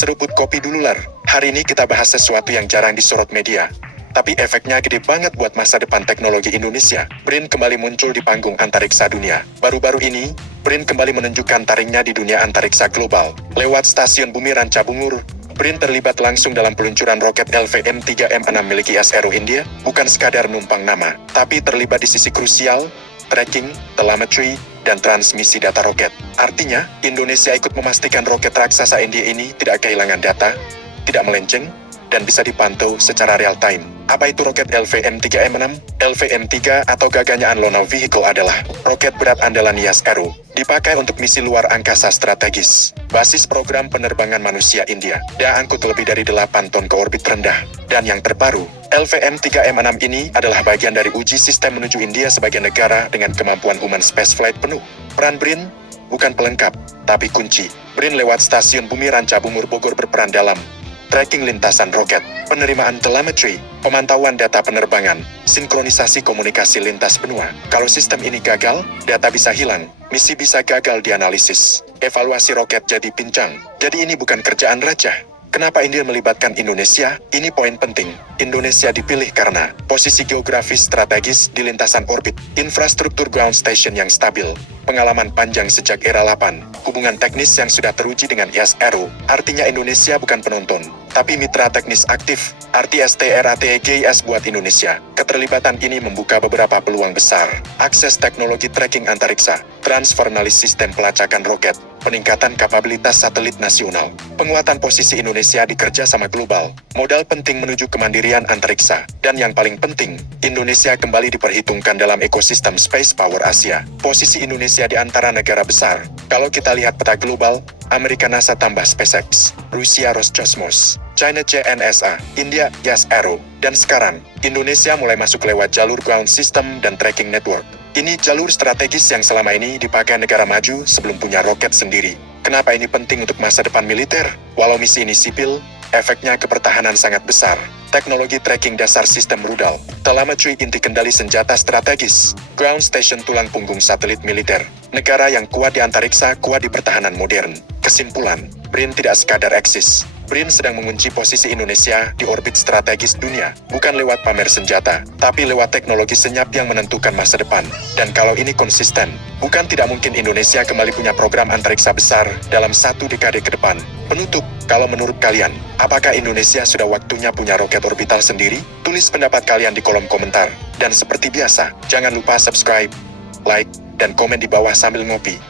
Seruput kopi dulu lar. Hari ini kita bahas sesuatu yang jarang disorot media. Tapi efeknya gede banget buat masa depan teknologi Indonesia. BRIN kembali muncul di panggung antariksa dunia. Baru-baru ini, BRIN kembali menunjukkan taringnya di dunia antariksa global. Lewat stasiun Bumi Rancabungur, BRIN terlibat langsung dalam peluncuran roket LVM-3M6 milik ISRO India, bukan sekadar numpang nama, tapi terlibat di sisi krusial, tracking, telemetry, dan transmisi data roket. Artinya, Indonesia ikut memastikan roket raksasa India ini tidak kehilangan data, tidak melenceng, dan bisa dipantau secara real-time. Apa itu roket LVM-3M6? LVM-3 atau Gaganyaan Lunar Vehicle adalah roket berat andalan ISRO, dipakai untuk misi luar angkasa strategis. Basis program penerbangan manusia India, dia angkut lebih dari 8 ton ke orbit rendah. Dan yang terbaru, LVM-3M6 ini adalah bagian dari uji sistem menuju India sebagai negara dengan kemampuan human spaceflight penuh. Peran BRIN bukan pelengkap, tapi kunci. BRIN lewat stasiun Bumi Rancabungur Bogor berperan dalam tracking lintasan roket, penerimaan telemetri, pemantauan data penerbangan, sinkronisasi komunikasi lintas benua. Kalau sistem ini gagal, data bisa hilang, misi bisa gagal dianalisis, evaluasi roket jadi pincang. Jadi ini bukan kerjaan raja. Kenapa India melibatkan Indonesia? Ini poin penting. Indonesia dipilih karena posisi geografis strategis di lintasan orbit, infrastruktur ground station yang stabil, pengalaman panjang sejak era 8, hubungan teknis yang sudah teruji dengan ISRO. Artinya Indonesia bukan penonton, tapi mitra teknis aktif. Arti STRATEGIS buat Indonesia. Keterlibatan ini membuka beberapa peluang besar. Akses teknologi tracking antariksa, transfer analis sistem pelacakan roket, peningkatan kapabilitas satelit nasional, penguatan posisi Indonesia di kerjasama global, modal penting menuju kemandirian antariksa, dan yang paling penting, Indonesia kembali diperhitungkan dalam ekosistem space power Asia. Posisi Indonesia di antara negara besar. Kalau kita lihat peta global, Amerika NASA tambah SpaceX, Rusia Roscosmos, China CNSA, India ISRO, dan sekarang, Indonesia mulai masuk lewat jalur ground system dan tracking network. Ini jalur strategis yang selama ini dipakai negara maju sebelum punya roket sendiri. Kenapa ini penting untuk masa depan militer? Walau misi ini sipil, efeknya ke pertahanan sangat besar. Teknologi tracking dasar sistem rudal, telemetri inti kendali senjata strategis, ground station tulang punggung satelit militer. Negara yang kuat di antariksa, kuat di pertahanan modern. Kesimpulan, BRIN tidak sekadar eksis. BRIN sedang mengunci posisi Indonesia di orbit strategis dunia, bukan lewat pamer senjata, tapi lewat teknologi senyap yang menentukan masa depan. Dan kalau ini konsisten, bukan tidak mungkin Indonesia kembali punya program antariksa besar dalam 1 dekade ke depan. Penutup, kalau menurut kalian, apakah Indonesia sudah waktunya punya roket orbital sendiri? Tulis pendapat kalian di kolom komentar. Dan seperti biasa, jangan lupa subscribe, like, dan komen di bawah sambil ngopi.